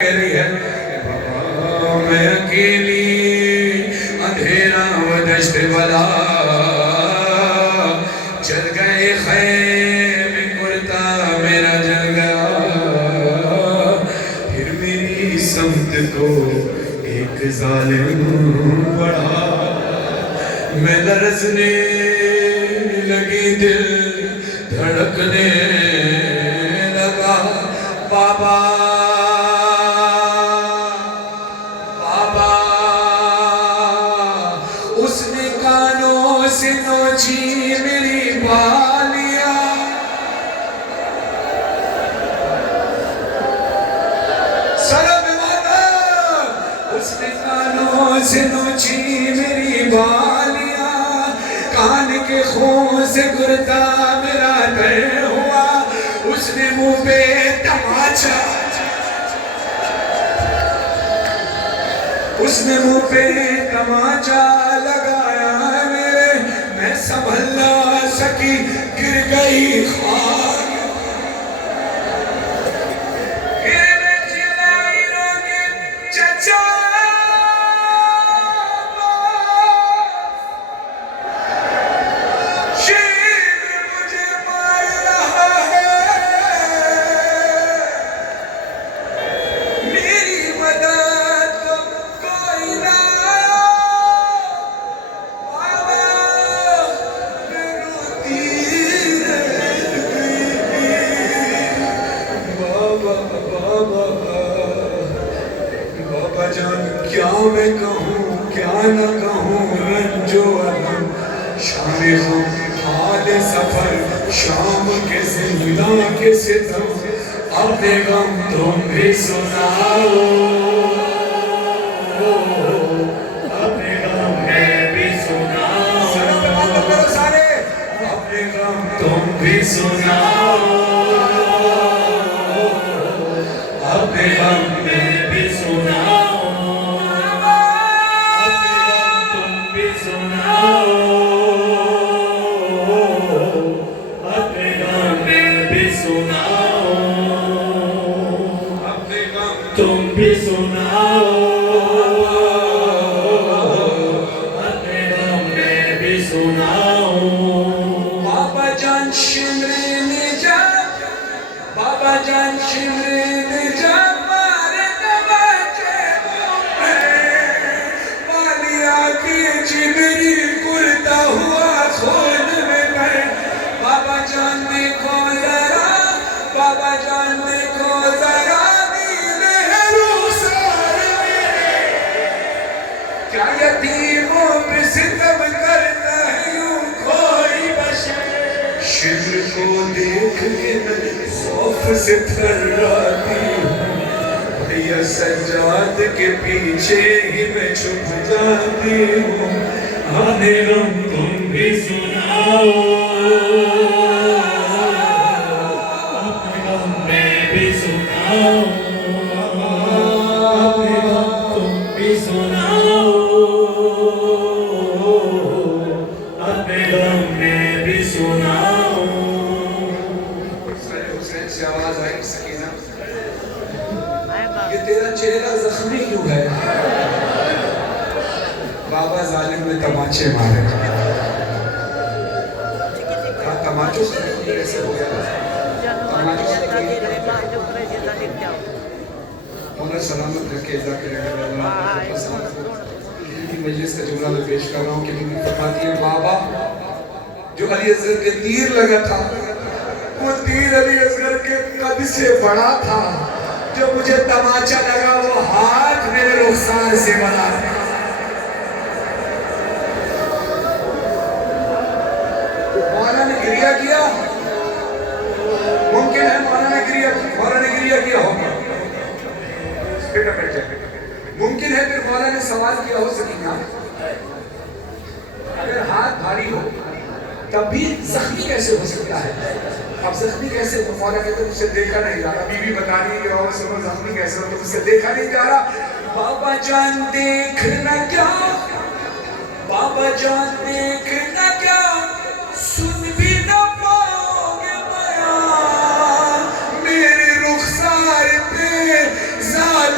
میں اکیلی اندھیرا و دشت بلا چل گئے خیم کرتا میرا جل گیا پھر میری سمت کو ایک ظالم بڑھا میں لرزنے لگی دل دھڑکنے لگا بابا اس نے کانوں سے نوچی میری بالیاں سلام ماتا اس نے کانوں سے نوچی میری بالیاں کان کے خون سے گرتا میرا تر ہوا اس نے منہ پہ تماچا اس نے منہ پہ تماچا لگایا میرے میں سنبھل نہ سکی گر گئی خاک میرے چلائی روکے چچا شیر مجھے مار رہا ہے میری مدد کو کوئی نہ بابا میں روتی بابا جان کیا میں کہوں کیا نہ کہوں رنج و الم شام غم حال سفر شام کے زندہ کے ستم اپنے غم تم بھی سناؤ اپنے غم میں بھی سناؤ اپنے غم تم بھی سناؤ اپنے غم میں بھی سناؤ اپنے غم تم بھی سناؤ اپنے غم میں بھی سناؤ اپنے غم تم بھی سناؤ اپنے غم میں بھی سناؤ بابا جان شمرے میں جا بابا جان شمرے میں جا مارے نواجے والیا کی چمری کرتا ہوا خون میں پڑے بابا جان دیکھو ذرا بابا جان دیکھو ذرا نیل ہے رخسار میں کیا یتیموں پہ ستم کرتا ہے یوں کوئی بشر شمر کو دیکھ کے میں خوف سے تھراتی ہوں بھیا سجاد کے پیچھے ہی میں چھپ جاتی ہوں آنے غم تم بھی سناؤ اپنے غم میں بھی سناؤ اپنے غم تم بھی سناؤ اپنے غم میں بھی سناؤ حسین سے آواز آئی سکینہ یہ تیرا چہرہ زخمی کیوں ہے بابا ظالم نے تماچے مارے تماچوں سے کیسے ہو گیا تماچوں سے مولا سلامت رکھے ذاکر اللہ مجلس کا جملہ میں پیش کر رہا ہوں کہ بی بی فرماتی ہے بابا جو علی اصغر کے تیر لگا تھا وہ تیر علی اصغر کے قد سے بڑا تھا جو مجھے تماچا لگا وہ ہاتھ میرے رخسار سے بڑا تھا مولا نے گریہ کیا ممکن ہے مولا نے گریہ کیا ہوگا ممکن ہے پھر مولا نے سوال کیا ہو سکینہ اگر ہاتھ بھاری ہو تب بھی زخمی کیسے ہو سکتا ہے اب زخمی کیسے تو مولا کہتے مجھ سے دیکھا نہیں جا رہا بی بی بتا رہی ہے کہ اور سنو زخمی کیسے ہو تو مجھ سے دیکھا نہیں جا رہا بابا جان دیکھنا کیا بابا جان دیکھنا کیا سن بھی نہ پاؤ گے بیان میرے رخسار پہ ظالم